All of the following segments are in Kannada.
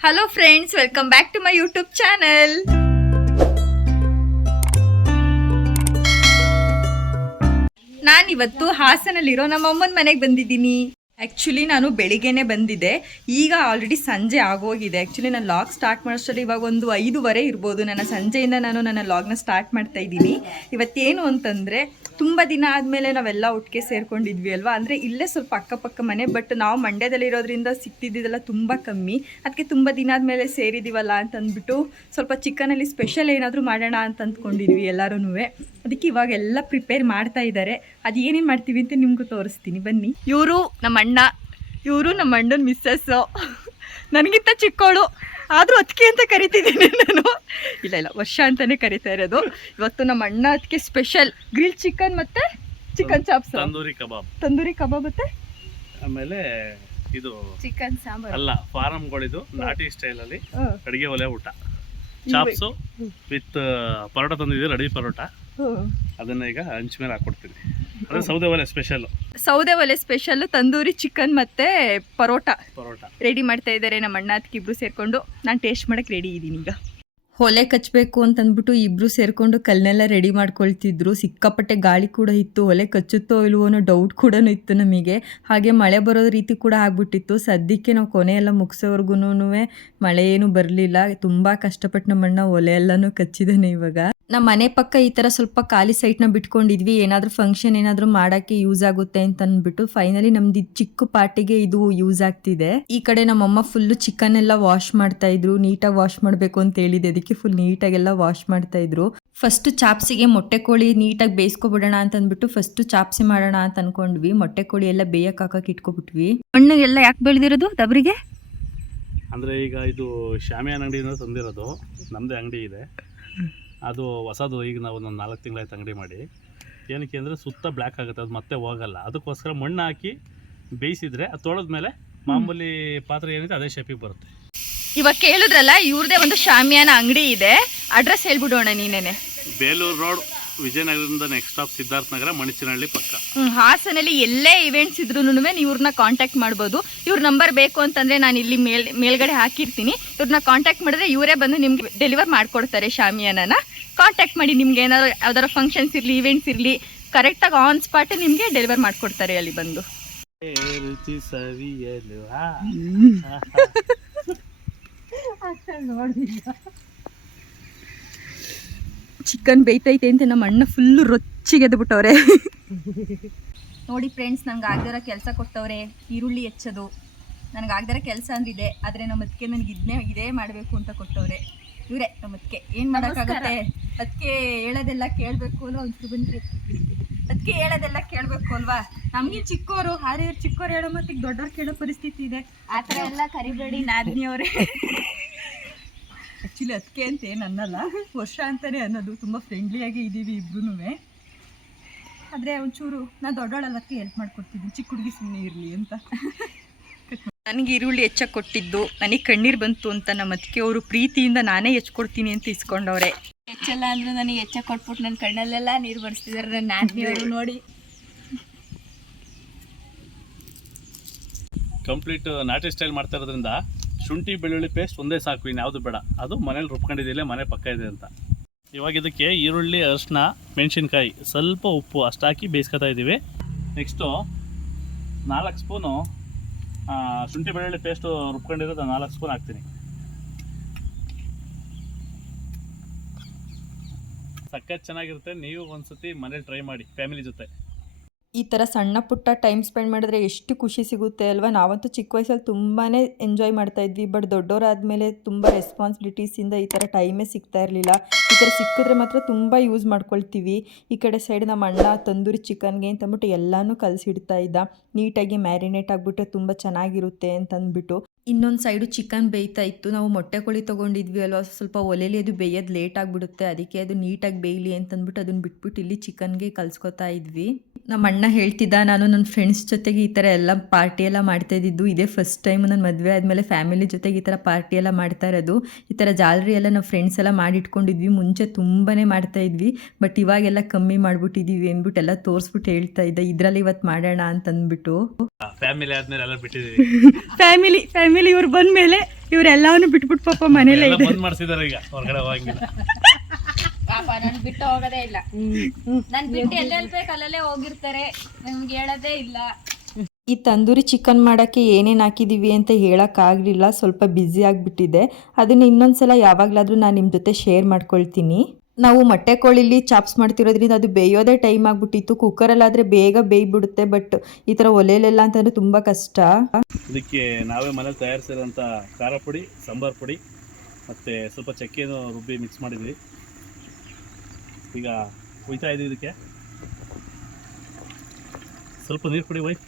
Hello friends welcome back to my YouTube channel ನಾನಿವತ್ತು ಹಾಸನಲ್ಲಿರೋ ನಮ್ಮ ಅಮ್ಮನ ಮನೆಗೆ ಬಂದಿದ್ದೀನಿ. ಆ್ಯಕ್ಚುಲಿ ನಾನು ಬೆಳಿಗ್ಗೆನೇ ಬಂದಿದ್ದೆ. ಈಗ ಆಲ್ರೆಡಿ ಸಂಜೆ ಆಗೋಗಿದೆ. ಆ್ಯಕ್ಚುಲಿ ನಾನು ಲಾಗ್ ಸ್ಟಾರ್ಟ್ ಮಾಡೋಷ್ಟರಲ್ಲಿ ಇವಾಗ ಒಂದು ಐದುವರೆ ಇರ್ಬೋದು. ನನ್ನ ಸಂಜೆಯಿಂದ ನಾನು ನನ್ನ ಲಾಗ್ನ ಸ್ಟಾರ್ಟ್ ಮಾಡ್ತಾ ಇದ್ದೀನಿ. ಇವತ್ತೇನು ಅಂತಂದರೆ, ತುಂಬ ದಿನ ಆದಮೇಲೆ ನಾವೆಲ್ಲ ಒಟ್ಟಿಗೆ ಸೇರ್ಕೊಂಡಿದ್ವಿ ಅಲ್ವಾ? ಅಂದರೆ ಇಲ್ಲೇ ಸ್ವಲ್ಪ ಅಕ್ಕಪಕ್ಕ ಮನೆ ಬಟ್ ನಾವು ಮಂಡ್ಯದಲ್ಲಿರೋದ್ರಿಂದ ಸಿಕ್ತಿದ್ದಿದ್ದೆಲ್ಲ ತುಂಬ ಕಮ್ಮಿ. ಅದಕ್ಕೆ ತುಂಬ ದಿನ ಆದಮೇಲೆ ಸೇರಿದ್ದೀವಲ್ಲ ಅಂತ ಅಂದ್ಬಿಟ್ಟು ಸ್ವಲ್ಪ ಚಿಕನಲ್ಲಿ ಸ್ಪೆಷಲ್ ಏನಾದರೂ ಮಾಡೋಣ ಅಂತ ಅಂದ್ಕೊಂಡಿದ್ವಿ ಎಲ್ಲರೂ ಅದಕ್ಕೆ ಇವಾಗ ಎಲ್ಲ ಪ್ರಿಪೇರ್ ಮಾಡ್ತಾ ಇದ್ದಾರೆ. ಅದು ಏನೇನು ಮಾಡ್ತೀವಿ ಅಂತ ನಿಮಗೂ ತೋರಿಸ್ತೀನಿ. ಬನ್ನಿ. ಇವರು ನಮ್ಮ ಅಣ್ಣ. ಇವರು ನಮ್ಮ ಅಣ್ಣನ ಮಿಸ್ಸಸ್ಸು ನನಗಿಂತ ಚಿಕ್ಕವಳು ಆದರೂ ಅದಕ್ಕೆ ಅಂತ ಕರಿತಿದ್ದೀನಿ ನಾನು. ಇಲ್ಲ ಇಲ್ಲ ವರ್ಷ ಅಂತಲೇ ಕರಿತಾ ಇರೋದು. ಇವತ್ತು ನಮ್ಮ ಅಣ್ಣ ಅದಕ್ಕೆ ಸ್ಪೆಷಲ್ ಗ್ರಿಲ್ ಚಿಕನ್ ಮತ್ತು ಚಿಕನ್ ಚಾಪ್ಸ್ ತಂದೂರಿ ಕಬಾಬ್. ತಂದೂರಿ ಕಬಾಬ್ ಮತ್ತೆ? ಆಮೇಲೆ ಇದು ಚಿಕನ್ ಸಾಂಬಾರ್. ಅಲ್ಲ ಫಾರಮ್ಗಳಿದು ನಾಟಿ ಸ್ಟೈಲ್ ಅಲ್ಲಿ ಅಡಿಗೆ ಒಲೆ ಊಟ. ಚಾಪ್ಸು ವಿತ್ ಪರೋಟ ತಂದಿದ್ದೀವಿ ರೆಡಿ ಪರೋಟ. ಅದನ್ನ ಈಗ ಹಂಚ್ ಮೇಲೆ ಹಾಕೊಡ್ತೀನಿ. ಅದೇ ಸೌದೆ ಒಲೆ ಸ್ಪೆಷಲ್ ಸೌದೆ ಒಲೆ ಸ್ಪೆಷಲ್ ತಂದೂರಿ ಚಿಕನ್ ಮತ್ತೆ ಪರೋಟ. ಪರೋಟ. ರೆಡಿ ಮಾಡ್ತಾ ಇದ್ದಾರೆ ನಮ್ಮ ಅಣ್ಣ ಅದಕ್ಕೆ ಇಬ್ರು ಸೇರ್ಕೊಂಡು. ನಾನು ಟೇಸ್ಟ್ ಮಾಡಕ್ಕೆ ರೆಡಿ ಇದ್ದೀನಿ ಈಗ. ಒಲೆ ಕಚ್ಚಬೇಕು ಅಂತಂದ್ಬಿಟ್ಟು ಇಬ್ರು ಸೇರ್ಕೊಂಡು ಕಲ್ಲನ್ನೆಲ್ಲ ರೆಡಿ ಮಾಡ್ಕೊಳ್ತಿದ್ರು. ಸಿಕ್ಕಾಪಟ್ಟೆ ಗಾಳಿ ಕೂಡ ಇತ್ತು. ಒಲೆ ಕಚ್ಚುತ್ತೋ ಇಲ್ವೋ ಅನ್ನೋ ಡೌಟ್ ಕೂಡ ಇತ್ತು ನಮಗೆ. ಹಾಗೆ ಮಳೆ ಬರೋ ರೀತಿ ಕೂಡ ಆಗ್ಬಿಟ್ಟಿತ್ತು. ಸದ್ಯಕ್ಕೆ ನಾವು ಎಲ್ಲ ಮುಗಿಸೋವರೆಗೂ ಮಳೆ ಏನು ಬರಲಿಲ್ಲ. ತುಂಬ ಕಷ್ಟಪಟ್ಟು ನಮ್ಮಣ್ಣ ಒಲೆ ಎಲ್ಲನೂ ಕಚ್ಚಿದ್ದಾನೆ ಇವಾಗ. ನಮ್ಮ ಮನೆ ಪಕ್ಕ ಈ ಥರ ಸ್ವಲ್ಪ ಖಾಲಿ ಸೈಟ್ನ ಬಿಟ್ಕೊಂಡಿದ್ವಿ, ಏನಾದರೂ ಫಂಕ್ಷನ್ ಏನಾದರೂ ಮಾಡೋಕ್ಕೆ ಯೂಸ್ ಆಗುತ್ತೆ ಅಂತ ಅಂದ್ಬಿಟ್ಟು ಫೈನಲಿ ನಮ್ದು ಚಿಕ್ಕ ಪಾರ್ಟಿಗೆ ಇದು ಯೂಸ್ ಆಗ್ತಿದೆ. ಈ ಕಡೆ ನಮ್ಮಮ್ಮ ಫುಲ್ಲು ಚಿಕನ್ ಎಲ್ಲ ವಾಶ್ ಮಾಡ್ತಾ ಇದ್ರು, ನೀಟಾಗಿ ವಾಶ್ ಮಾಡಬೇಕು ಅಂತ ಹೇಳಿದೆ ಅದಕ್ಕೆ ಫುಲ್ ನೀಟಾಗೆಲ್ಲ ವಾಶ್ ಮಾಡ್ತಾ ಇದ್ರು. ಫಸ್ಟ್ ಚಾಪ್ಸಿಗೆ ಮೊಟ್ಟೆ ಕೋಳಿ ನೀಟಾಗಿ ಬೇಯಿಸ್ಕೊಬಿಡೋಣ ಅಂತ ಅಂದ್ಬಿಟ್ಟು ಫಸ್ಟ್ ಚಾಪ್ಸಿ ಮಾಡೋಣ ಅಂತ ಅನ್ಕೊಂಡ್ವಿ. ಮೊಟ್ಟೆ ಕೋಳಿ ಎಲ್ಲ ಬೇಯಕ್ಕೆ ಹಾಕಕ್ಕೆ ಇಟ್ಕೊಬಿಟ್ವಿ. ಎಲ್ಲ ಯಾಕೆ ಬೆಳೆದಿರೋದು ದಬ್ರಿಗೆ? ಅಂದ್ರೆ ಈಗ ಇದು ಶಾಮಿಯಾನ ಅಂಗಡಿಯಿಂದ ತಂದಿರೋದು. ನಮ್ಮದೇ ಅಂಗಡಿ ಇದೆ. ಅದು ಹೊಸದು ಈಗ ನಾವು ಒಂದು ನಾಲ್ಕು ತಿಂಗಳಾಯ್ತು ಅಂಗಡಿ ಮಾಡಿ. ಏನಕ್ಕೆ ಅಂದರೆ ಸುತ್ತ ಬ್ಲ್ಯಾಕ್ ಆಗುತ್ತೆ ಅದು ಮತ್ತೆ ಹೋಗಲ್ಲ. ಅದಕ್ಕೋಸ್ಕರ ಮಣ್ಣು ಹಾಕಿ ಬೇಯಿಸಿದ್ರೆ ಅದು ತೊಳೆದ್ಮೇಲೆ ಮಾಮೂಲಿ ಪಾತ್ರೆ ಏನಿದೆ ಅದೇ ಶೇಪಿಗೆ ಬರುತ್ತೆ. ಇವಾಗ ಕೇಳಿದ್ರಲ್ಲ ಇವ್ರದೇ ಒಂದು ಶಾಮಿಯಾನ ಅಂಗಡಿ ಇದೆ. ಅಡ್ರೆಸ್ ಹೇಳ್ಬಿಡೋಣ ನೀನೇನೆ. ಬೇಲೂರು ರೋಡ್. ವಿಜಯನಗರದಿಂದ ನೆಕ್ಸ್ಟ್ ಸ್ಟಾಪ್ ಸಿದ್ಧಾರ್ಥ ನಗರ ಮಣಿಚಿನಹಳ್ಳಿ ಪಕ್ಕ. ಹ್ಮ್, ಹಾಸನಲ್ಲಿ ಎಲ್ಲೇ ಇವೆಂಟ್ಸ್ ಇದ್ರೂ ನೀವು ಇವ್ರನ್ನ ಕಾಂಟ್ಯಾಕ್ಟ್ ಮಾಡ್ಬೋದು. ಇವ್ರ ನಂಬರ್ ಬೇಕು ಅಂತಂದ್ರೆ ನಾನು ಇಲ್ಲಿ ಮೇಲ್ ಮೇಲ್ಗಡೆ ಹಾಕಿರ್ತೀನಿ. ಇವ್ರನ್ನ ಕಾಂಟ್ಯಾಕ್ಟ್ ಮಾಡಿದ್ರೆ ಇವರೇ ಬಂದು ನಿಮ್ಗೆ ಡೆಲಿವರ್ ಮಾಡ್ಕೊಡ್ತಾರೆ ಶಾಮಿಯಾನನ. ಕಾಂಟ್ಯಾಕ್ಟ್ ಮಾಡಿ ನಿಮ್ಗೆ ಏನಾದ್ರು ಯಾವ್ದಾರ ಫಂಕ್ಷನ್ಸ್ ಇರಲಿ ಇವೆಂಟ್ಸ್ ಇರಲಿ ಕರೆಕ್ಟಾಗಿ ಆನ್ ಸ್ಪಾಟ್ ನಿಮ್ಗೆ ಡೆಲಿವರ್ ಮಾಡ್ಕೊಡ್ತಾರೆ ಅಲ್ಲಿ ಬಂದು. ರುಚಿ ಸವಿಯಲು ಆ. ಚಿಕನ್ ಬೇಯ್ತೈತೆ ಅಂತ ನಮ್ಮ ಅಣ್ಣ ಫುಲ್ಲು ರೊಚ್ಚಿಗೆ ಎದ್ಬಿಟ್ಟವ್ರೆ. ನೋಡಿ ಫ್ರೆಂಡ್ಸ್ ನನಗೆ ಆಗದಿರೋ ಕೆಲಸ ಕೊಟ್ಟವ್ರೆ ಈರುಳ್ಳಿ ಹೆಚ್ಚೋದು. ನನಗೆ ಆಗದಿರೋ ಕೆಲಸ ಅಂದಿದೆ ಆದರೆ ನಮ್ಮ ಅದಕ್ಕೆ ನನಗೆ ಇದನ್ನೇ ಇದೇ ಮಾಡಬೇಕು ಅಂತ ಕೊಟ್ಟವ್ರೆ. ಇವರೇ ನಮ್ಮ ಅದಕ್ಕೆ ಏನು ಮಾಡೋಕ್ಕಾಗತ್ತೆ? ಅದಕ್ಕೆ ಹೇಳೋದೆಲ್ಲ ಕೇಳಬೇಕು ಅಲ್ವಾ? ಒಂಚೂರು ಬಂದರೆ ಅದಕ್ಕೆ ಹೇಳೋದೆಲ್ಲ ಕೇಳಬೇಕು ಅಲ್ವಾ? ನಮಗೆ ಚಿಕ್ಕವರು ಹಾರಿಯವ್ರು ಚಿಕ್ಕವ್ರು ಹೇಳೋ ಮತ್ತಿಗೆ ದೊಡ್ಡವ್ರು ಕೇಳೋ ಪರಿಸ್ಥಿತಿ ಇದೆ. ಆ ಥರ ಎಲ್ಲ ಕರಿಬೇಡಿ ನಾದ್ನಿಯವರೇ. ಆ್ಯಕ್ಚುಲಿ ಅದಕ್ಕೆ ಅಂತ ಏನು ಅನ್ನಲ್ಲ. ವರ್ಷ ಅಂತಲೇ ಅನ್ನೋದು. ತುಂಬ ಫ್ರೆಂಡ್ಲಿಯಾಗಿ ಇದ್ದೀವಿ ಇಬ್ಬರೂ ಆದರೆ ಒಂಚೂರು ನಾನು ದೊಡ್ಡೋಳಲ್ಲಕ್ಕೆ ಹೆಲ್ಪ್ ಮಾಡ್ಕೊಡ್ತಿದ್ದೀನಿ. ಚಿಕ್ಕ ಹುಡುಗಿ ಸುಮ್ಮನೆ ಇರಲಿ ಅಂತ. ನನಗೆ ಈರುಳ್ಳಿ ಹೆಚ್ಚ ಕೊಟ್ಟಿದ್ದು. ನನಗೆ ಕಣ್ಣೀರು ಬಂತು ಅಂತ ನಮ್ಮ ಅದಕ್ಕೆ ಅವರು ಪ್ರೀತಿಯಿಂದ ನಾನೇ ಹೆಚ್ಕೊಡ್ತೀನಿ ಅಂತ ಇಸ್ಕೊಂಡವ್ರೆ. ಹೆಚ್ಚಲ್ಲ ಅಂದ್ರೆ ನನಗೆ ಹೆಚ್ಚ ಕೊಟ್ಬಿಟ್ಟು ನನ್ನ ಕಣ್ಣಲ್ಲೆಲ್ಲ ನೀರು ಬರ್ಸ್ತಿದ್ದಾರೆ ನನ್ನ ನಾದಿನಿಯವರು ನೋಡಿ. ಕಂಪ್ಲೀಟ್ ನಾಟಿ ಸ್ಟೈಲ್ ಮಾಡ್ತಾ ಇರೋದ್ರಿಂದ ಶುಂಠಿ, ಬೆಳ್ಳುಳ್ಳಿ ಪೇಸ್ಟ್ ಒಂದೇ ಸಾಕು ಇನ್ಯಾವುದು ಬೇಡ. ಅದು ಮನೇಲಿ ರುಬ್ಕೊಂಡಿದ್ದಿಲ್ಲ ಮನೆ ಪಕ್ಕ ಇದೆ ಅಂತ. ಇವಾಗ ಇದಕ್ಕೆ ಈರುಳ್ಳಿ ಅರಿಶಿನ ಮೆಣಸಿನ್ಕಾಯಿ ಸ್ವಲ್ಪ ಉಪ್ಪು ಅಷ್ಟು ಹಾಕಿ ಬೇಯಿಸ್ಕೊತಾ ಇದ್ದೀವಿ. ನೆಕ್ಸ್ಟು ನಾಲ್ಕು ಸ್ಪೂನು ಶುಂಠಿ, ಬೆಳ್ಳುಳ್ಳಿ ಪೇಸ್ಟು ರುಬ್ಕೊಂಡಿರೋದು ನಾಲ್ಕು ಸ್ಪೂನ್ ಹಾಕ್ತೀನಿ. ಸಖತ್ ಚೆನ್ನಾಗಿರುತ್ತೆ. ನೀವು ಒಂದ್ಸತಿ ಮನೇಲಿ ಟ್ರೈ ಮಾಡಿ ಫ್ಯಾಮಿಲಿ ಜೊತೆ. ಈ ಥರ ಸಣ್ಣ ಪುಟ್ಟ ಟೈಮ್ ಸ್ಪೆಂಡ್ ಮಾಡಿದ್ರೆ ಎಷ್ಟು ಖುಷಿ ಸಿಗುತ್ತೆ ಅಲ್ವಾ? ನಾವಂತೂ ಚಿಕ್ಕ ವಯಸ್ಸಲ್ಲಿ ತುಂಬಾ ಎಂಜಾಯ್ ಮಾಡ್ತಾ ಇದ್ವಿ, ಬಟ್ ದೊಡ್ಡವರಾದಮೇಲೆ ತುಂಬ ರೆಸ್ಪಾನ್ಸಿಬಿಲಿಟೀಸಿಂದ ಈ ಥರ ಟೈಮೇ ಸಿಗ್ತಾ ಇರಲಿಲ್ಲ. ಈ ಥರ ಸಿಕ್ಕಿದ್ರೆ ಮಾತ್ರ ತುಂಬ ಯೂಸ್ ಮಾಡ್ಕೊಳ್ತೀವಿ. ಈ ಕಡೆ ಸೈಡ್ ನಮ್ಮ ಅಣ್ಣ ತಂದೂರಿ ಚಿಕನ್ಗೆ ಅಂತಂದ್ಬಿಟ್ಟು ಎಲ್ಲನೂ ಕಲಸಿಡ್ತಾ ಇದ್ದ. ನೀಟಾಗಿ ಮ್ಯಾರಿನೇಟ್ ಆಗಿಬಿಟ್ರೆ ತುಂಬ ಚೆನ್ನಾಗಿರುತ್ತೆ ಅಂತಂದ್ಬಿಟ್ಟು ಇನ್ನೊಂದು ಸೈಡು ಚಿಕನ್ ಬೇಯ್ತಾ ಇತ್ತು. ನಾವು ಮೊಟ್ಟೆ ಕೋಳಿ ತೊಗೊಂಡಿದ್ವಿ ಅಲ್ವಾ? ಸ್ವಲ್ಪ ಒಲೆಯಲ್ಲಿ ಅದು ಬೇಯೋದು ಲೇಟ್ ಆಗಿಬಿಡುತ್ತೆ. ಅದಕ್ಕೆ ಅದು ನೀಟಾಗಿ ಬೇಯಲಿ ಅಂತಂದ್ಬಿಟ್ಟು ಅದನ್ನು ಬಿಟ್ಬಿಟ್ಟು ಇಲ್ಲಿ ಚಿಕನ್ಗೆ ಕಲ್ಸ್ಕೊತಾ ಇದ್ವಿ. ನಮ್ಮ ಅಣ್ಣ ಹೇಳ್ತಿದ್ದ ನಾನು ನನ್ನ ಫ್ರೆಂಡ್ಸ್ ಜೊತೆಗೆ ಈ ಥರ ಎಲ್ಲ ಪಾರ್ಟಿ ಎಲ್ಲ ಮಾಡ್ತಾ ಇದ್ದಿದ್ದು ಇದೇ ಫಸ್ಟ್ ಟೈಮ್ ನನ್ನ ಮದುವೆ ಆದಮೇಲೆ ಫ್ಯಾಮಿಲಿ ಜೊತೆಗೆ ಈ ಥರ ಪಾರ್ಟಿ ಎಲ್ಲ ಮಾಡ್ತಾ ಇರೋದು. ಈ ಥರ ಜಾಲರಿ ಎಲ್ಲ ನಾವು ಫ್ರೆಂಡ್ಸ್ ಎಲ್ಲ ಮಾಡಿಟ್ಕೊಂಡಿದ್ವಿ ಮುಂಚೆ ತುಂಬಾ ಮಾಡ್ತಾ ಇದ್ವಿ ಬಟ್ ಇವಾಗೆಲ್ಲ ಕಮ್ಮಿ ಮಾಡಿಬಿಟ್ಟಿದ್ದೀವಿ ಅಂದ್ಬಿಟ್ಟು ಎಲ್ಲ ತೋರಿಸ್ಬಿಟ್ಟು ಹೇಳ್ತಾ ಇದ್ದೆ ಇದರಲ್ಲಿ ಇವತ್ತು ಮಾಡೋಣ ಅಂತಂದ್ಬಿಟ್ಟು. ಫ್ಯಾಮಿಲಿ ಆದ್ಮೇಲೆ ಎಲ್ಲ ಬಿಟ್ಟಿದ್ದೀವಿ. ಫ್ಯಾಮಿಲಿ ಫ್ಯಾಮಿಲಿ ಇವ್ರು ಬಂದ್ಮೇಲೆ ಇವ್ರೆಲ್ಲವನ್ನು ಬಿಟ್ಬಿಟ್ಟು ಪಾಪ ಮನೇಲೆ ಈಗ ಹೊರಗಡೆ ಹೋಗಂಗಿಲ್ಲ. ಪಾಪ ನನ್ ಬಿಟ್ಟು ಹೋಗೋದೇ ಇಲ್ಲ. ನನ್ ಬಿಟ್ಟು ಎಲ್ಲೆಲ್ಲಿ ಬೇಕು ಅಲ್ಲಲ್ಲೇ ಹೋಗಿರ್ತಾರೆ. ನಮ್ಗೆ ಹೇಳೋದೇ ಇಲ್ಲ. ಈ ತಂದೂರಿ ಚಿಕನ್ ಮಾಡೋಕ್ಕೆ ಏನೇನು ಹಾಕಿದ್ದೀವಿ ಅಂತ ಹೇಳೋಕ್ಕಾಗಲಿಲ್ಲ ಸ್ವಲ್ಪ ಬ್ಯುಸಿ ಆಗಿಬಿಟ್ಟಿದೆ. ಅದನ್ನು ಇನ್ನೊಂದ್ಸಲ ಯಾವಾಗಲಾದರೂ ನಾನು ನಿಮ್ಮ ಜೊತೆ ಶೇರ್ ಮಾಡ್ಕೊಳ್ತೀನಿ. ನಾವು ಮೊಟ್ಟೆ ಕೋಳಿಲಿ ಚಾಪ್ಸ್ ಮಾಡ್ತಿರೋದ್ರಿಂದ ಅದು ಬೇಯೋದೇ ಟೈಮ್ ಆಗಿಬಿಟ್ಟಿತ್ತು. ಕುಕ್ಕರಲ್ಲಾದರೆ ಬೇಗ ಬೇಯ್ಬಿಡುತ್ತೆ ಬಟ್ ಈ ಥರ ಒಲೆಯಲ್ಲೆಲ್ಲ ಅಂತಂದರೆ ತುಂಬ ಕಷ್ಟ. ಇದಕ್ಕೆ ನಾವೇ ಮನೇಲಿ ತಯಾರಿಸಿರೋಂಥ ಖಾರ ಪುಡಿ ಸಾಂಬಾರ್ ಪುಡಿ ಮತ್ತು ಸ್ವಲ್ಪ ಚಕ್ಕೆನೂ ರುಬ್ಬಿ ಮಿಕ್ಸ್ ಮಾಡಿದ್ವಿ. ಈಗ ಹುಯ್ತಾ ಇದೆ ಇದಕ್ಕೆ. ಸ್ವಲ್ಪ ನೀರು ಕುಡಿ, ಒಯ್.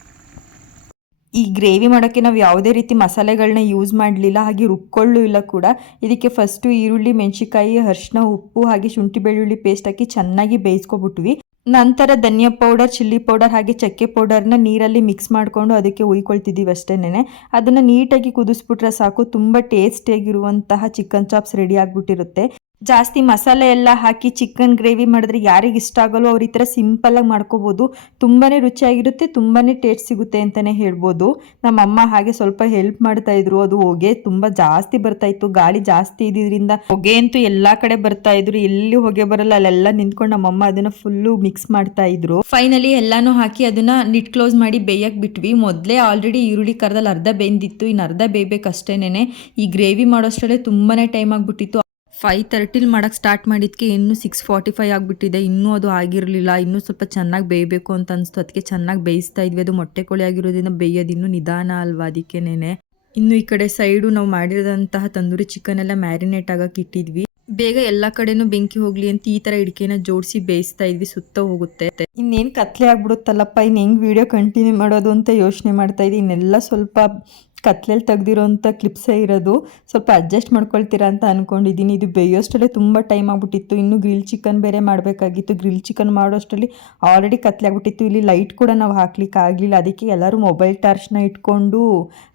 ಈ ಗ್ರೇವಿ ಮಾಡೋಕ್ಕೆ ನಾವು ಯಾವುದೇ ರೀತಿ ಮಸಾಲೆಗಳನ್ನ ಯೂಸ್ ಮಾಡಲಿಲ್ಲ, ಹಾಗೆ ರುಬ್ಕೊಳ್ಳೂ ಇಲ್ಲ ಕೂಡ. ಇದಕ್ಕೆ ಫಸ್ಟು ಈರುಳ್ಳಿ ಮೆಣಸಿಕಾಯಿ ಅರಿಶಿನ ಉಪ್ಪು, ಹಾಗೆ ಶುಂಠಿ, ಬೆಳ್ಳುಳ್ಳಿ ಪೇಸ್ಟ್ ಹಾಕಿ ಚೆನ್ನಾಗಿ ಬೇಯಿಸ್ಕೊಬಿಟ್ವಿ. ನಂತರ ಧನಿಯಾ ಪೌಡರ್ ಚಿಲ್ಲಿ ಪೌಡರ್ ಹಾಗೆ ಚಕ್ಕೆ ಪೌಡರ್ನ ನೀರಲ್ಲಿ ಮಿಕ್ಸ್ ಮಾಡಿಕೊಂಡು ಅದಕ್ಕೆ ಉಯ್ಕೊಳ್ತಿದ್ದೀವಿ ಅಷ್ಟೇನೆ ಅದನ್ನು ನೀಟಾಗಿ ಕುದಿಸ್ಬಿಟ್ರೆ ಸಾಕು, ತುಂಬ ಟೇಸ್ಟಿಯಾಗಿರುವಂತಹ ಚಿಕನ್ ಚಾಪ್ಸ್ ರೆಡಿ ಆಗಿಬಿಟ್ಟಿರುತ್ತೆ. ಜಾಸ್ತಿ ಮಸಾಲೆ ಎಲ್ಲ ಹಾಕಿ ಚಿಕನ್ ಗ್ರೇವಿ ಮಾಡಿದ್ರೆ ಯಾರಿಗೆ ಇಷ್ಟ ಆಗಲ್ಲೋ ಅವ್ರ ಈ ಥರ ಸಿಂಪಲ್ಲಾಗಿ ಮಾಡ್ಕೋಬೋದು. ತುಂಬಾ ರುಚಿಯಾಗಿರುತ್ತೆ ತುಂಬಾ ಟೇಸ್ಟ್ ಸಿಗುತ್ತೆ ಅಂತಲೇ ಹೇಳ್ಬೋದು. ನಮ್ಮಮ್ಮ ಹಾಗೆ ಸ್ವಲ್ಪ ಹೆಲ್ಪ್ ಮಾಡ್ತಾ ಇದ್ರು, ಅದು ಹೊಗೆ ತುಂಬ ಜಾಸ್ತಿ ಬರ್ತಾ ಇತ್ತು. ಗಾಳಿ ಜಾಸ್ತಿ ಇದ್ದಿದ್ರಿಂದ ಹೊಗೆ ಅಂತೂ ಎಲ್ಲ ಕಡೆ ಬರ್ತಾ ಇದ್ರು. ಎಲ್ಲಿ ಹೊಗೆ ಬರಲ್ಲ, ಅಲ್ಲೆಲ್ಲ ನಿಂತ್ಕೊಂಡು ನಮ್ಮಮ್ಮ ಅದನ್ನ ಫುಲ್ಲು ಮಿಕ್ಸ್ ಮಾಡ್ತಾ ಇದ್ರು. ಫೈನಲಿ ಎಲ್ಲಾನು ಹಾಕಿ ಅದನ್ನ ನಿಟ್ ಕ್ಲೋಸ್ ಮಾಡಿ ಬೇಯಕ್ಕೆ ಬಿಟ್ವಿ. ಮೊದಲೇ ಆಲ್ರೆಡಿ ಈರುಳ್ಳಿ ಕರದಲ್ಲಿ ಅರ್ಧ ಬೆಂದಿತ್ತು ಇನ್ನು ಅರ್ಧ ಬೇಯಬೇಕಷ್ಟೇನೆ ಈ ಗ್ರೇವಿ ಮಾಡೋಷ್ಟರಲ್ಲೇ ತುಂಬಾನೇ ಟೈಮ್ ಆಗಿಬಿಟ್ಟಿತ್ತು. ಫೈವ್ ತರ್ಟಿಲಿ ಮಾಡೋಕ್ಕೆ ಸ್ಟಾರ್ಟ್ ಮಾಡಿದ್ದಕ್ಕೆ ಇನ್ನೂ ಸಿಕ್ಸ್ ಫಾರ್ಟಿ ಫೈವ್ ಆಗಿಬಿಟ್ಟಿದೆ. ಇನ್ನೂ ಅದು ಆಗಿರಲಿಲ್ಲ. ಇನ್ನೂ ಸ್ವಲ್ಪ ಚೆನ್ನಾಗಿ ಬೇಯಬೇಕು ಅಂತ ಅನಿಸ್ತು. ಅದಕ್ಕೆ ಚೆನ್ನಾಗಿ ಬೇಯಿಸ್ತಾ ಇದ್ವಿ. ಅದು ಮೊಟ್ಟೆ ಕೋಳಿ ಆಗಿರೋದ್ರಿಂದ ಬೇಯೋದು ಇನ್ನೂ ನಿಧಾನ ಅಲ್ವಾ ಅದಕ್ಕೇನೆ ಇನ್ನು ಈ ಕಡೆ ಸೈಡು ನಾವು ಮಾಡಿರೋದಂತಹ ತಂದೂರಿ ಚಿಕನ್ ಎಲ್ಲ ಮ್ಯಾರಿನೇಟ್ ಆಗಕ್ಕೆ ಇಟ್ಟಿದ್ವಿ. ಬೇಗ ಎಲ್ಲ ಕಡೆನೂ ಬೆಂಕಿ ಹೋಗ್ಲಿ ಅಂತ ಈ ತರ ಇಡ್ಕೆನ ಜೋಡಿಸಿ ಬೇಯಿಸ್ತಾ ಇದ್ವಿ. ಸುತ್ತ ಹೋಗುತ್ತೆ. ಇನ್ನೇನು ಕತ್ಲೆ ಆಗ್ಬಿಡುತ್ತಲ್ಲಪ್ಪ. ಇನ್ನು ಹೆಂಗ್ ವಿಡಿಯೋ ಕಂಟಿನ್ಯೂ ಮಾಡೋದು ಅಂತ ಯೋಚನೆ ಮಾಡ್ತಾ ಇದ್ವಿ ಇನ್ನೆಲ್ಲ ಸ್ವಲ್ಪ ಕತ್ಲೆಯಲ್ಲಿ ತೆಗ್ದಿರೋಂಥ ಕ್ಲಿಪ್ಸೇ ಇರೋದು. ಸ್ವಲ್ಪ ಅಡ್ಜಸ್ಟ್ ಮಾಡ್ಕೊಳ್ತೀರಾ ಅಂತ ಅಂದ್ಕೊಂಡಿದ್ದೀನಿ ಇದು ಬೇಯೋಷ್ಟರಲ್ಲೇ ತುಂಬ ಟೈಮ್ ಆಗಿಬಿಟ್ಟಿತ್ತು. ಇನ್ನು ಗ್ರಿಲ್ ಚಿಕನ್ ಬೇರೆ ಮಾಡಬೇಕಾಗಿತ್ತು. ಗ್ರಿಲ್ ಚಿಕನ್ ಮಾಡೋಷ್ಟರಲ್ಲಿ ಆಲ್ರೆಡಿ ಕತ್ಲೆ ಆಗ್ಬಿಟ್ಟಿತ್ತು ಇಲ್ಲಿ ಲೈಟ್ ಕೂಡ ನಾವು ಹಾಕ್ಲಿಕ್ಕೆ ಆಗಲಿಲ್ಲ. ಅದಕ್ಕೆ ಎಲ್ಲರೂ ಮೊಬೈಲ್ ಟಾರ್ಚ್ನ ಇಟ್ಕೊಂಡು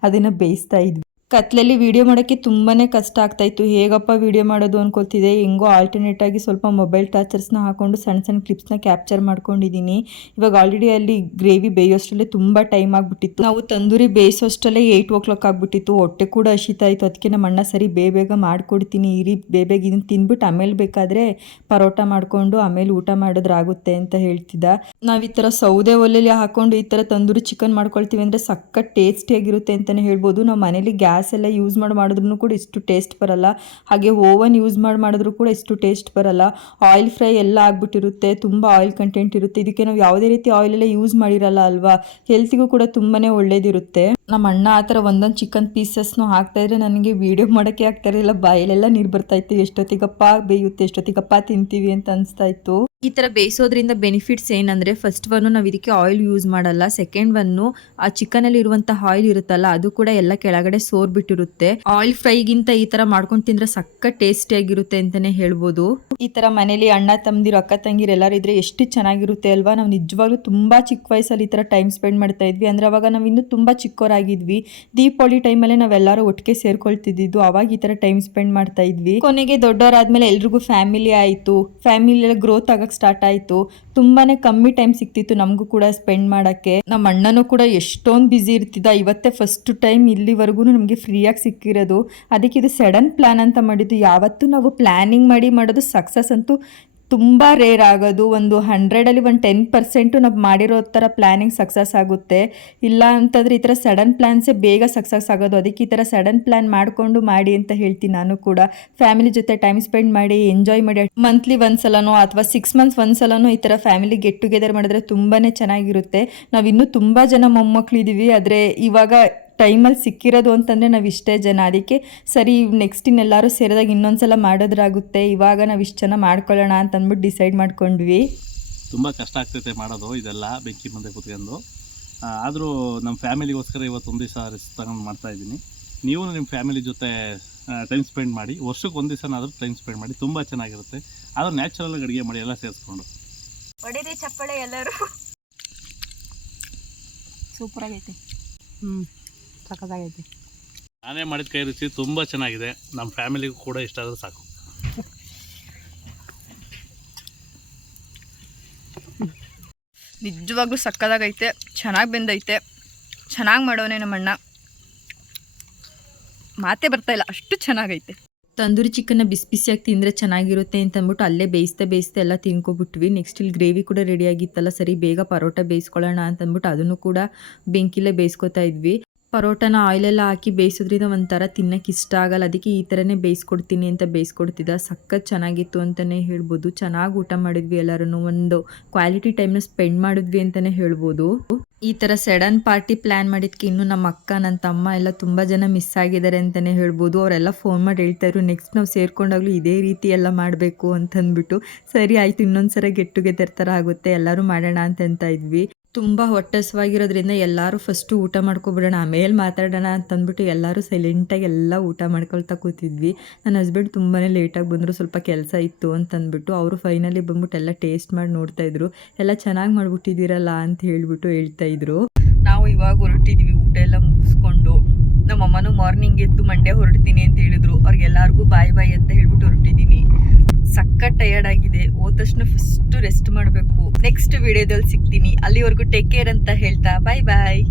ಅದನ್ನು ಬೇಯಿಸ್ತಾ ಇದ್ವಿ. ಕತ್ಲಲ್ಲಿ ವಿಡಿಯೋ ಮಾಡೋಕ್ಕೆ ತುಂಬಾ ಕಷ್ಟ ಆಗ್ತಾಯಿತ್ತು. ಹೇಗಪ್ಪ ವಿಡಿಯೋ ಮಾಡೋದು ಅನ್ಕೊಳ್ತಿದೆ. ಹೆಂಗೋ ಆಲ್ಟರ್ನೇಟ್ ಆಗಿ ಸ್ವಲ್ಪ ಮೊಬೈಲ್ ಟಾರ್ಚರ್ಸ್ನ ಹಾಕೊಂಡು ಸಣ್ಣ ಸಣ್ಣ ಕ್ಲಿಪ್ಸ್ನ ಕ್ಯಾಪ್ಚರ್ ಮಾಡ್ಕೊಂಡಿದ್ದೀನಿ ಇವಾಗ ಆಲ್ರೆಡಿ ಅಲ್ಲಿ ಗ್ರೇವಿ ಬೇಯೋಷ್ಟರಲ್ಲೇ ತುಂಬ ಟೈಮ್ ಆಗಿಬಿಟ್ಟಿತ್ತು. ನಾವು ತಂದೂರಿ ಬೇಯಿಸೋಷ್ಟರಲ್ಲೇ ಏಯ್ಟ್ ಓ ಕ್ಲಾಕ್ ಆಗಿಬಿಟ್ಟಿತ್ತು. ಹೊಟ್ಟೆ ಕೂಡ ಹಸಿತಾ ಇತ್ತು ಅದಕ್ಕೆ ನಮ್ಮ ಅಣ್ಣ ಸರಿ ಬೇಬೇಗ ಮಾಡಿಕೊಡ್ತೀನಿ. ಇರಿ ಬೇಬೇಗ ಬೇಗ ಇದನ್ನು ತಿಂದ್ಬಿಟ್ಟು ಆಮೇಲೆ ಬೇಕಾದರೆ ಪರೋಟ ಮಾಡಿಕೊಂಡು ಆಮೇಲೆ ಊಟ ಮಾಡೋದ್ರಾಗುತ್ತೆ ಅಂತ ಹೇಳ್ತಿದ್ದ. ನಾವು ಈ ಥರ ಸೌದೆ ಒಲೆಯಲ್ಲಿ ಹಾಕೊಂಡು ಈ ಥರ ತಂದೂರಿ ಚಿಕನ್ ಮಾಡ್ಕೊಳ್ತೀವಿ ಅಂದರೆ ಸಖತ್ ಟೇಸ್ಟಿಯಾಗಿರುತ್ತೆ ಅಂತಲೇ ಹೇಳ್ಬೋದು. ನಾವು ಮನೇಲಿ ಗ್ಯಾಸ್ ಎಲ್ಲ ಯೂಸ್ ಮಾಡಿ ಮಾಡಿದ್ರು ಕೂಡ ಇಷ್ಟು ಟೇಸ್ಟ್ ಬರಲ್ಲ. ಹಾಗೆ ಓವನ್ ಯೂಸ್ ಮಾಡಿ ಮಾಡಿದ್ರು ಕೂಡ ಇಷ್ಟು ಟೇಸ್ಟ್ ಬರಲ್ಲ. ಆಯಿಲ್ ಫ್ರೈ ಎಲ್ಲ ಆಗ್ಬಿಟ್ಟಿರುತ್ತೆ, ತುಂಬ ಆಯಿಲ್ ಕಂಟೆಂಟ್ ಇರುತ್ತೆ. ಇದಕ್ಕೆ ನಾವು ಯಾವುದೇ ರೀತಿ ಆಯಿಲ್ ಎಲ್ಲ ಯೂಸ್ ಮಾಡಿರಲ್ಲ ಅಲ್ವಾ? ಹೆಲ್ತಿಗೂ ಕೂಡ ತುಂಬಾ ಒಳ್ಳೇದಿರುತ್ತೆ. ನಮ್ಮ ಅಣ್ಣ ಆ ಥರ ಒಂದೊಂದು ಚಿಕನ್ ಪೀಸಸ್ನು ಹಾಕ್ತಾಯಿದ್ರೆ ನನಗೆ ವೀಡಿಯೋ ಮಾಡೋಕ್ಕೆ ಆಗ್ತಾ ಇರಲಿಲ್ಲ. ಬಾಯಲೆಲ್ಲ ನೀರು ಬರ್ತಾ ಇತ್ತು. ಎಷ್ಟೊತ್ತಿಗಪ್ಪ ಬೇಯುತ್ತೆ, ಎಷ್ಟೊತ್ತಿಗಪ್ಪ ತಿಂತೀವಿ ಅಂತ ಅನಿಸ್ತಾ ಇತ್ತು. ಈ ಥರ ಬೇಯಿಸೋದ್ರಿಂದ ಬೆನಿಫಿಟ್ಸ್ ಏನಂದರೆ ಫಸ್ಟ್ ಒನ್ನು ನಾವು ಇದಕ್ಕೆ ಆಯಿಲ್ ಯೂಸ್ ಮಾಡಲ್ಲ. ಸೆಕೆಂಡ್ ಒನ್ನು ಆ ಚಿಕನಲ್ಲಿ ಇರುವಂತಹ ಆಯಿಲ್ ಇರುತ್ತಲ್ಲ, ಅದು ಕೂಡ ಎಲ್ಲ ಕೆಳಗಡೆ ಸೋರ್ಬಿಟ್ಟಿರುತ್ತೆ. ಆಯಿಲ್ ಫ್ರೈಗಿಂತ ಈ ಥರ ಮಾಡ್ಕೊಂಡು ತಿಂದ್ರೆ ಸಕ್ಕ ಟೇಸ್ಟಿಯಾಗಿರುತ್ತೆ ಅಂತಲೇ ಹೇಳ್ಬೋದು. ಈ ಥರ ಮನೇಲಿ ಅಣ್ಣ ತಮ್ಮದಿರು ಅಕ್ಕ, ತಂಗಿರು ಎಲ್ಲರೂ ಇದ್ರೆ ಎಷ್ಟು ಚೆನ್ನಾಗಿರುತ್ತೆ ಅಲ್ವಾ? ನಾವು ನಿಜವಾಗ್ಲೂ ತುಂಬ ಚಿಕ್ಕ ವಯಸ್ಸಲ್ಲಿ ಈ ಥರ ಟೈಮ್ ಸ್ಪೆಂಡ್ ಮಾಡ್ತಾ ಇದ್ವಿ. ಅಂದರೆ ಅವಾಗ ನಾವು ಇನ್ನೂ ತುಂಬ ಚಿಕ್ಕವರಾಗಿದ್ವಿ ದೀಪಾವಳಿ ಟೈಮಲ್ಲೇ ನಾವೆಲ್ಲರೂ ಒಟ್ಟಿಗೆ ಸೇರ್ಕೊಳ್ತಿದ್ದು ಅವಾಗ ಈ ಥರ ಟೈಮ್ ಸ್ಪೆಂಡ್ ಮಾಡ್ತಾ ಇದ್ವಿ. ಕೊನೆಗೆ ದೊಡ್ಡವರಾದ್ಮೇಲೆ ಎಲ್ರಿಗೂ ಫ್ಯಾಮಿಲಿ ಆಯಿತು. ಫ್ಯಾಮಿಲಿ ಎಲ್ಲ ಗ್ರೋತ್ ಆಗಕ್ಕೆ ಸ್ಟಾರ್ಟ್ ಆಯಿತು. ತುಂಬಾನೇ ಕಮ್ಮಿ ಟೈಮ್ ಸಿಕ್ತಿತ್ತು ನಮಗೂ ಕೂಡ ಸ್ಪೆಂಡ್ ಮಾಡೋಕ್ಕೆ. ನಮ್ಮ ಅಣ್ಣನೂ ಕೂಡ ಎಷ್ಟೊಂದು ಬ್ಯುಸಿ ಇರ್ತಿದ್ದ. ಇವತ್ತೇ ಫಸ್ಟ್ ಟೈಮ್ ಇಲ್ಲಿವರೆಗೂ ನಮಗೆ ಫ್ರೀಯಾಗಿ ಸಿಕ್ಕಿರೋದು. ಅದಕ್ಕೆ ಇದು ಸಡನ್ ಪ್ಲ್ಯಾನ್ ಅಂತ ಮಾಡಿದ್ದು. ಯಾವತ್ತೂ ನಾವು ಪ್ಲ್ಯಾನಿಂಗ್ ಮಾಡಿ ಮಾಡೋದು ಸಕ್ಸಸ್ ಅಂತೂ ತುಂಬ ರೇರ್ ಆಗೋದು. ಒಂದು ಹಂಡ್ರೆಡಲ್ಲಿ ಒಂದು ಟೆನ್ ಪರ್ಸೆಂಟು ನಾವು ಮಾಡಿರೋ ಥರ ಪ್ಲ್ಯಾನಿಂಗ್ ಸಕ್ಸಸ್ ಆಗುತ್ತೆ. ಇಲ್ಲ ಅಂತಂದರೆ ಈ ಥರ ಸಡನ್ ಪ್ಲ್ಯಾನ್ಸೇ ಬೇಗ ಸಕ್ಸಸ್ ಆಗೋದು. ಅದಕ್ಕೆ ಈ ಥರ ಸಡನ್ ಪ್ಲ್ಯಾನ್ ಮಾಡಿಕೊಂಡು ಮಾಡಿ ಅಂತ ಹೇಳ್ತೀನಿ ನಾನು ಕೂಡ. ಫ್ಯಾಮಿಲಿ ಜೊತೆ ಟೈಮ್ ಸ್ಪೆಂಡ್ ಮಾಡಿ ಎಂಜಾಯ್ ಮಾಡಿ. ಮಂತ್ಲಿ ಒಂದ್ಸಲನೋ ಅಥವಾ ಸಿಕ್ಸ್ ಮಂತ್ಸ್ ಒಂದ್ಸಲನೋ ಈ ಥರ ಫ್ಯಾಮಿಲಿ ಗೆಟ್ ಟುಗೆದರ್ ಮಾಡಿದ್ರೆ ತುಂಬಾ ಚೆನ್ನಾಗಿರುತ್ತೆ. ನಾವು ಇನ್ನೂ ತುಂಬ ಜನ ಮೊಮ್ಮಕ್ಕಳಿದ್ದೀವಿ ಆದರೆ ಇವಾಗ ಟೈಮಲ್ಲಿ ಸಿಕ್ಕಿರೋದು ಅಂತಂದರೆ ನಾವು ಇಷ್ಟೇ ಜನ. ಅದಕ್ಕೆ ಸರಿ ನೆಕ್ಸ್ಟ್ ಇನ್ನೆಲ್ಲರೂ ಸೇರಿದಾಗ ಇನ್ನೊಂದು ಸಲ ಮಾಡೋದ್ರಾಗುತ್ತೆ ಇವಾಗ ನಾವು ಇಷ್ಟು ಜನ ಮಾಡ್ಕೊಳ್ಳೋಣ ಅಂತ ಅಂದ್ಬಿಟ್ಟು ಡಿಸೈಡ್ ಮಾಡ್ಕೊಂಡ್ವಿ. ತುಂಬ ಕಷ್ಟ ಆಗ್ತೈತೆ ಮಾಡೋದು ಇದೆಲ್ಲ ಬೆಂಕಿ ಮುಂದೆ ಕುತ್ಕೊಂಡು. ಆದರೂ ನಮ್ಮ ಫ್ಯಾಮಿಲಿಗೋಸ್ಕರ ಇವತ್ತೊಂದು ದಿವಸ ರಿಸ್ಕ್ ತಗೊಂಡು ಮಾಡ್ತಾ ಇದ್ದೀನಿ. ನೀವು ನಿಮ್ಮ ಫ್ಯಾಮಿಲಿ ಜೊತೆ ಟೈಮ್ ಸ್ಪೆಂಡ್ ಮಾಡಿ ವರ್ಷಕ್ಕೆ ಒಂದು ದಿವಸನಾದರೂ ಟೈಮ್ ಸ್ಪೆಂಡ್ ಮಾಡಿ ತುಂಬ ಚೆನ್ನಾಗಿರುತ್ತೆ. ಆದರೂ ನ್ಯಾಚುರಲ್ ಅಡುಗೆ ಮಾಡಿ ಎಲ್ಲ ಸೇರಿಸ್ಕೊಂಡು. ಒಡೀರಿ ಚಪ್ಪಳೆ ಎಲ್ಲರೂ. ಸೂಪರ್ ಆಗೈತೆ. ಹ್ಞೂ ಸಖತ್ತಾಗೈತಿ ನಾನೇ ಮಾಡಿದ ಕೈ ರುಚಿ ತುಂಬ ಚೆನ್ನಾಗಿದೆ. ನಮ್ಮ ಫ್ಯಾಮಿಲಿಗೂ ಕೂಡ ಇಷ್ಟ ಆದರೂ ಸಾಕು. ನಿಜವಾಗ್ಲೂ ಸಕ್ಕದಾಗೈತೆ ಚೆನ್ನಾಗಿ ಬೆಂದೈತೆ ಚೆನ್ನಾಗಿ ಮಾಡೋನೆ ನಮ್ಮಣ್ಣ. ಮಾತೇ ಬರ್ತಾ ಇಲ್ಲ ಅಷ್ಟು ಚೆನ್ನಾಗೈತೆ. ತಂದೂರಿ ಚಿಕನ್ನ ಬಿಸಿ ಬಿಸಿಯಾಗಿ ತಿಂದರೆ ಚೆನ್ನಾಗಿರುತ್ತೆ ಅಂತ ಅಂದ್ಬಿಟ್ಟು ಅಲ್ಲೇ ಬೇಯಿಸ್ತಾ ಬೇಯಿಸ್ತಾ ಎಲ್ಲ ತಿನ್ಕೊಬಿಟ್ವಿ. ನೆಕ್ಸ್ಟ್ ಇಲ್ಲಿ ಗ್ರೇವಿ ಕೂಡ ರೆಡಿ ಆಗಿತ್ತಲ್ಲ ಸರಿ ಬೇಗ ಪರೋಟ ಬೇಯಿಸ್ಕೊಳ್ಳೋಣ ಅಂತ ಅಂದ್ಬಿಟ್ಟು ಅದನ್ನು ಕೂಡ ಬೆಂಕಿಲೇ ಬೇಯಿಸ್ಕೊತಾ ಇದ್ವಿ. ಪರೋಟನ ಆಯಿಲೆಲ್ಲ ಹಾಕಿ ಬೇಯಿಸೋದ್ರಿಂದ ಒಂಥರ ತಿನ್ನಕ್ಕೆ ಇಷ್ಟ ಆಗಲ್ಲ. ಅದಕ್ಕೆ ಈ ಥರನೇ ಬೇಯಿಸ್ಕೊಡ್ತೀನಿ ಅಂತ ಬೇಯಿಸ್ಕೊಡ್ತಿದ್ದ. ಸಖತ್ ಚೆನ್ನಾಗಿತ್ತು ಅಂತಲೇ ಹೇಳ್ಬೋದು. ಚೆನ್ನಾಗಿ ಊಟ ಮಾಡಿದ್ವಿ ಎಲ್ಲರೂ ಒಂದು ಕ್ವಾಲಿಟಿ ಟೈಮ್ನ ಸ್ಪೆಂಡ್ ಮಾಡಿದ್ವಿ ಅಂತಲೇ ಹೇಳ್ಬೋದು. ಈ ಥರ ಸಡನ್ ಪಾರ್ಟಿ ಪ್ಲ್ಯಾನ್ ಮಾಡಿದ್ಕೆ ಇನ್ನು ನಮ್ಮ ಅಕ್ಕ ನನ್ನ ತಮ್ಮ ಎಲ್ಲ ತುಂಬ ಜನ ಮಿಸ್ ಆಗಿದ್ದಾರೆ ಅಂತಲೇ ಹೇಳ್ಬೋದು. ಅವರೆಲ್ಲ ಫೋನ್ ಮಾಡಿ ಹೇಳ್ತಾಯಿದ್ರು ನೆಕ್ಸ್ಟ್ ನಾವು ಸೇರ್ಕೊಂಡಾಗಲೂ ಇದೇ ರೀತಿ ಎಲ್ಲ ಮಾಡಬೇಕು ಅಂತಂದ್ಬಿಟ್ಟು. ಸರಿ, ಆಯಿತು. ಇನ್ನೊಂದು ಸಲ ಗೆಟ್ ಟುಗೆದರ್ ಆಗುತ್ತೆ. ಎಲ್ಲರೂ ಮಾಡೋಣ ಅಂತ ಇದ್ವಿ. ತುಂಬ ಹೊಟ್ಟೆಸವಾಗಿರೋದ್ರಿಂದ ಎಲ್ಲರೂ ಫಸ್ಟು ಊಟ ಮಾಡ್ಕೊಬಿಡೋಣ, ಆಮೇಲೆ ಮಾತಾಡೋಣ ಅಂತಂದ್ಬಿಟ್ಟು ಎಲ್ಲರೂ ಸೈಲೆಂಟಾಗಿ ಎಲ್ಲ ಊಟ ಮಾಡ್ಕೊಳ್ತಾ ಕೂತಿದ್ವಿ. ನನ್ನ ಹಸ್ಬೆಂಡ್ ತುಂಬಾ ಲೇಟಾಗಿ ಬಂದರು, ಸ್ವಲ್ಪ ಕೆಲಸ ಇತ್ತು ಅಂತಂದ್ಬಿಟ್ಟು ಅವರು ಫೈನಲಿ ಬಂದ್ಬಿಟ್ಟು ಎಲ್ಲ ಟೇಸ್ಟ್ ಮಾಡಿ ನೋಡ್ತಾ ಇದ್ರು. ಎಲ್ಲ ಚೆನ್ನಾಗಿ ಮಾಡಿಬಿಟ್ಟಿದ್ದೀರಲ್ಲ ಅಂತ ಹೇಳ್ಬಿಟ್ಟು ಹೇಳ್ತಾ ಇದ್ರು. ನಾವು ಇವಾಗ ಹೊರಟಿದ್ವಿ, ಊಟ ಎಲ್ಲ ಮುಗಿಸ್ಕೊಂಡು. ನಮ್ಮ ಅಮ್ಮನೂ ಮಾರ್ನಿಂಗ್ ಎದ್ದು ಮಂಡ್ಯ ಹೊರಡ್ತೀನಿ ಅಂತ ಹೇಳಿದ್ರು. ಅವ್ರಿಗೆಲ್ಲರಿಗೂ ಬಾಯ್ ಬಾಯ್ ಅಂತ ಹೇಳ್ಬಿಟ್ಟು ಹೊರಟಿದ್ದೀನಿ ಸಖತ್ ಟಯರ್ಡ್ ಆಗಿದೆ. ಹೋದ ತಕ್ಷಣ ಫಸ್ಟ್ ರೆಸ್ಟ್ ಮಾಡಬೇಕು. ನೆಕ್ಸ್ಟ್ ವಿಡಿಯೋದಲ್ಲಿ ಸಿಗ್ತೀನಿ. ಅಲ್ಲಿವರೆಗೂ ಟೇಕ್ ಕೇರ್ ಅಂತ ಹೇಳ್ತಾ ಬಾಯ್ ಬಾಯ್